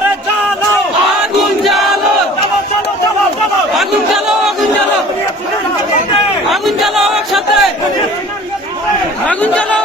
করে চালো আগুন জ্বালো। চালো চালো চালো আগুন জ্বালো আগুন জ্বালো। আগুন জ্বালো একসাথে। আগুন জ্বালো